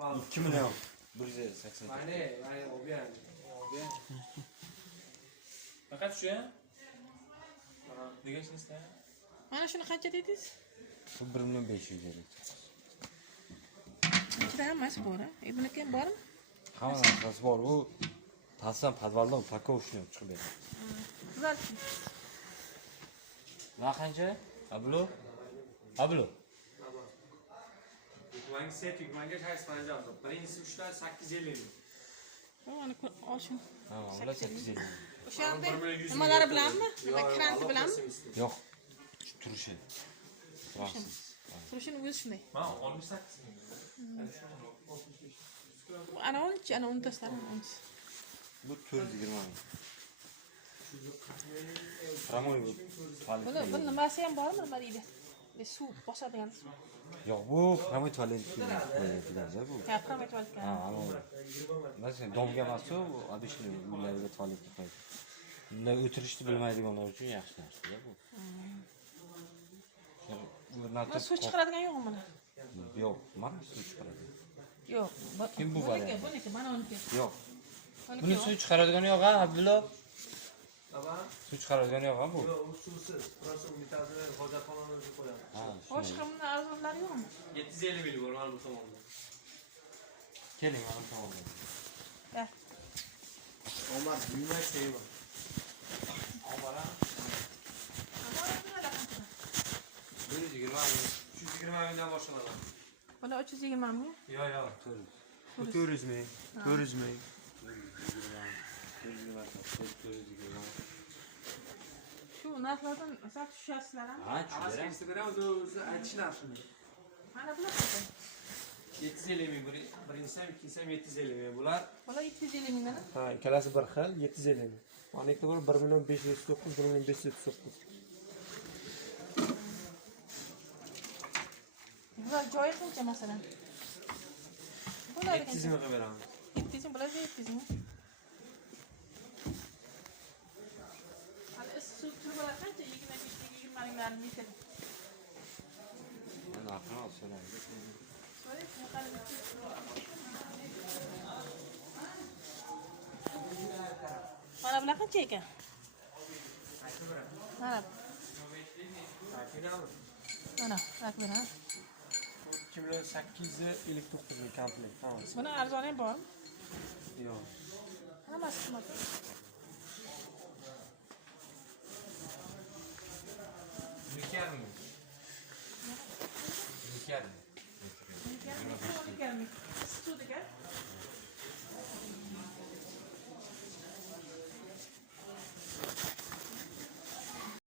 2 milyon. 180. Mana obyan. Faqat shu ya? Nega shunisi? Mana shuni qancha dedingiz? Bu 1 milyon 500 kerak. Ichida hammasi bor, a? Buniki ham bormi? Hamma narsasi bor. U tasdan podvalda pakovshni chiqib beradi. Tuzalchi. Va qancha? Ablo? Ablo. Yukmanga set, yukmanga qaysi panjam? Birinchisi ushlar 850 ming. Mana olshin. Ha, ular 850. O'sha yerda nimalari bilanmi? Nima kranti bilanmi? Yo'q. Turishi. Turasiz. Turishini o'zi shunday. Mana 68 ming. Ana olchi, ana uni tashlarim olchi. Bu 420 ming. Ramoy bu. Buni nimasi ham bormi, nima deydi? Suv bosadigan. Yo'q, bu ramoy tualet qo'yadilar bu. Ha, promet olgan. Ha, ana. Masalan, domga emas-ku, обычный uylarga tualet qo'yadi. Bunda o'tirishni bilmaydiganlar uchun yaxshi narsa bu. Mana suv chiqaradigan yo'qmi buni? Yo'q, mana suv chiqaradi. Yo'q. Kim bu variant? Buniki, mana uniki. Yo'q. Buni suv chiqaradigan yo'q, ha, Abdulla. Aba, Suv chiqaradigan yo'q, ha bu. yo'q, u suvsiz. Prosta unitazini hojatxonaga o'zi qo'yamiz. Ha. Boshqa bundan arzonlari yo'qmi? 750 ming bor mana bu tomonda. Keling, mana tomonga. Ha. Omar buyurmay sevma. Omara 120 ming. 320 mingdan boshlanadi. Buni 320 ming. Yo'q, yo'q, 400 ming. 400 ming. Shu narxlardan sal tushasizlar-a? Ha, Avval Instagram o'zi aytish narxini. Mana bular qancha? 750 ming, birinchisi ham ikkinchisi ham 750 ming. Bular Bular 250 mingdan. ha, ikkalasi bir xil, 750 ming. Mana ikkita bor 1 million 509, 1 million 509. Bular joyi qancha masalan? Bular 700 ming qilib beramiz. 700 ming, bular 700 ming. Hali suv turbalar qancha? 20 minglar metr. Narxini olsalar. Mana bular qancha ekan? Mana. Mana, rakbir ha. 2 million 859 ming komplet. Tamam. Buni arzoni ham bormi? Yo'q. Hammasi qimmat. Mikarmi? Mikarmi? Mikarmi?